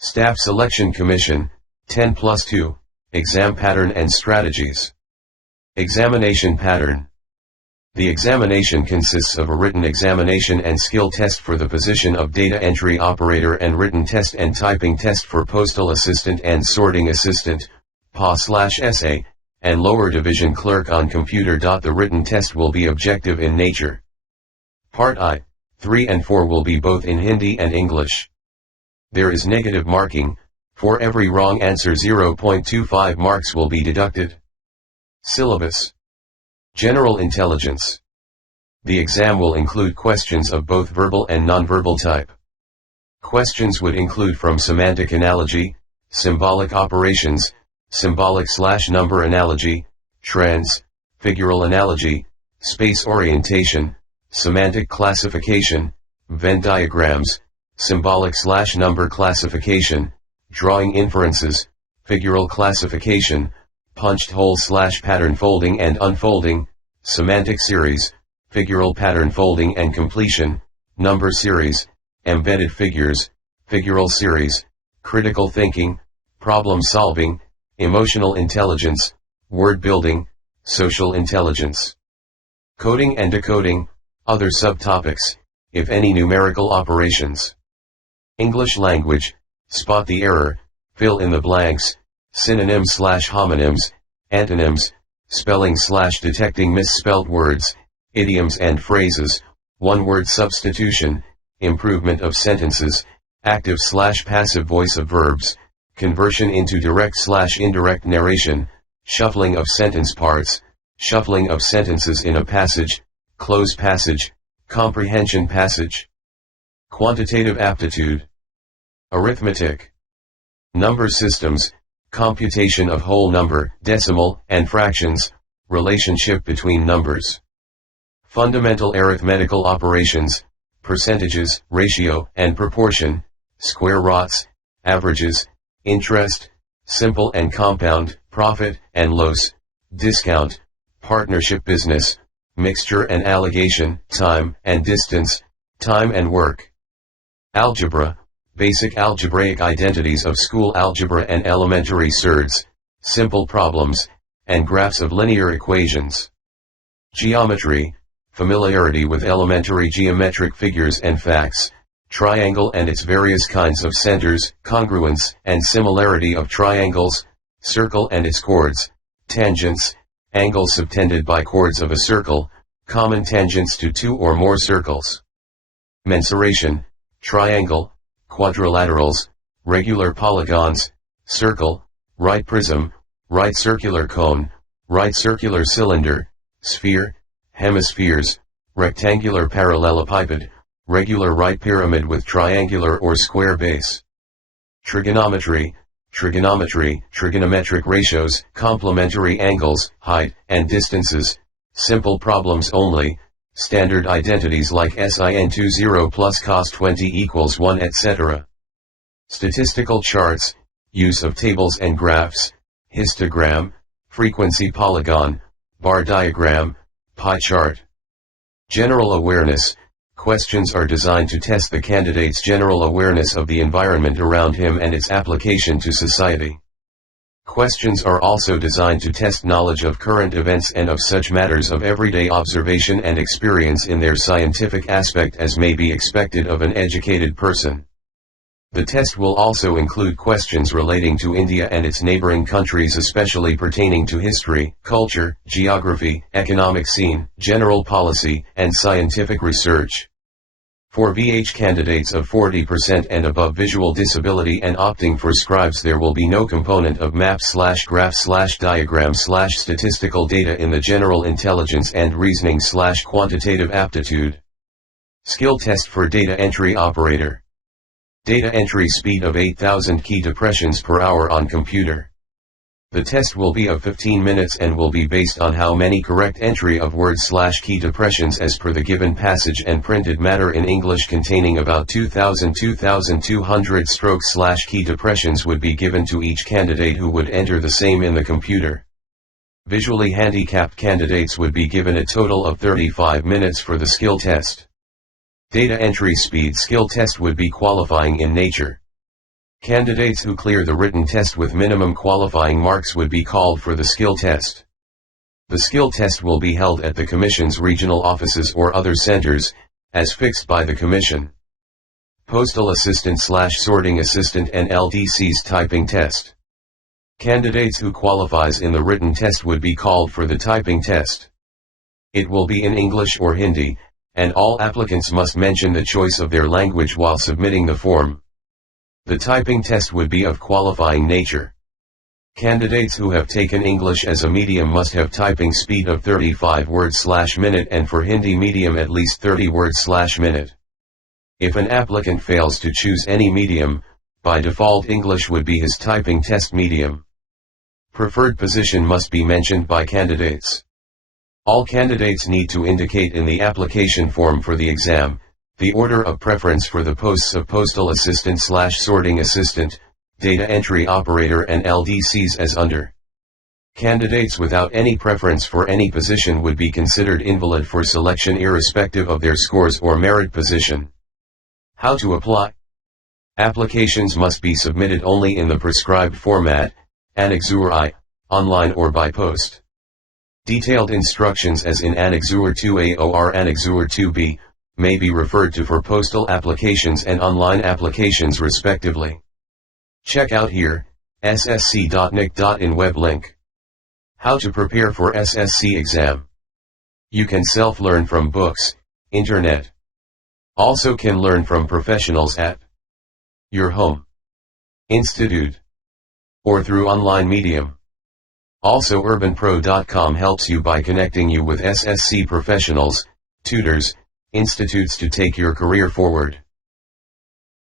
Staff Selection Commission, 10+2, Exam Pattern and Strategies. Examination Pattern. The examination consists of a written examination and skill test for the position of data entry operator and written test and typing test for postal assistant and sorting assistant, PA/SA, and lower division clerk on computer. The written test will be objective in nature. Part I, 3 and 4 will be both in Hindi and English. There is negative marking. For every wrong answer 0.25 marks will be deducted. Syllabus. General intelligence. The exam will include questions of both verbal and nonverbal type. Questions would include from semantic analogy, symbolic operations, symbolic/number analogy, figural analogy, space orientation, semantic classification, Venn diagrams, symbolic/number classification, drawing inferences, figural classification, punched hole/pattern folding and unfolding, semantic series, figural pattern folding and completion, number series, embedded figures, figural series, critical thinking, problem solving, emotional intelligence, word building, social intelligence. Coding and decoding, other subtopics, if any numerical operations. English language, spot the error, fill in the blanks, synonyms/homonyms, antonyms, spelling/detecting misspelled words, idioms and phrases, one-word substitution, improvement of sentences, active/passive voice of verbs, conversion into direct/indirect narration, shuffling of sentence parts, shuffling of sentences in a passage, close passage, comprehension passage. Quantitative aptitude. Arithmetic. Number systems, computation of whole number, decimal, and fractions, relationship between numbers. Fundamental arithmetical operations, percentages, ratio and proportion, square roots, averages, interest, simple and compound, profit and loss, discount, partnership business, mixture and allegation, time and distance, time and work. Algebra, basic algebraic identities of school algebra and elementary surds, simple problems, and graphs of linear equations. Geometry, familiarity with elementary geometric figures and facts, triangle and its various kinds of centers, congruence and similarity of triangles, circle and its chords, tangents, angles subtended by chords of a circle, common tangents to two or more circles. Mensuration, triangle, quadrilaterals, regular polygons, circle, right prism, right circular cone, right circular cylinder, sphere, hemispheres, rectangular parallelepiped, regular right pyramid with triangular or square base. Trigonometry, trigonometric ratios, complementary angles, height, and distances, simple problems only, standard identities like sin 20 plus cos 20 equals 1 etc. Statistical charts, use of tables and graphs, histogram, frequency polygon, bar diagram, pie chart. General awareness, questions are designed to test the candidate's general awareness of the environment around him and its application to society. Questions are also designed to test knowledge of current events and of such matters of everyday observation and experience in their scientific aspect as may be expected of an educated person. The test will also include questions relating to India and its neighboring countries, especially pertaining to history, culture, geography, economic scene, general policy, and scientific research. For VH candidates of 40% and above visual disability and opting for scribes, there will be no component of map/graph/diagram/statistical data in the general intelligence and reasoning/quantitative aptitude. Skill test for data entry operator. Data entry speed of 8,000 key depressions per hour on computer. The test will be of 15 minutes and will be based on how many correct entry of word/key depressions as per the given passage and printed matter in English containing about 2,200 strokes/key depressions would be given to each candidate who would enter the same in the computer. Visually handicapped candidates would be given a total of 35 minutes for the skill test. Data entry speed skill test would be qualifying in nature. Candidates who clear the written test with minimum qualifying marks would be called for the skill test. The skill test will be held at the Commission's regional offices or other centers, as fixed by the Commission. Postal Assistant/Sorting Assistant and LDC's typing test. Candidates who qualifies in the written test would be called for the typing test. It will be in English or Hindi, and all applicants must mention the choice of their language while submitting the form. The typing test would be of qualifying nature. Candidates who have taken English as a medium must have typing speed of 35 words/minute and for Hindi medium at least 30 words/minute. If an applicant fails to choose any medium, by default English would be his typing test medium. Preferred position must be mentioned by candidates. All candidates need to indicate in the application form for the exam, the order of preference for the posts of Postal Assistant/Sorting Assistant, Data Entry Operator and LDCs as under. Candidates without any preference for any position would be considered invalid for selection irrespective of their scores or merit position. How to apply? Applications must be submitted only in the prescribed format, Annexure I, online or by post. Detailed instructions as in Annexure 2A or Annexure 2B, may be referred to for postal applications and online applications respectively. Check out here, ssc.nic.in web link. How to prepare for SSC exam. You can self-learn from books, internet. Also can learn from professionals at your home, institute, or through online medium. Also urbanpro.com helps you by connecting you with SSC professionals, tutors, institutes to take your career forward.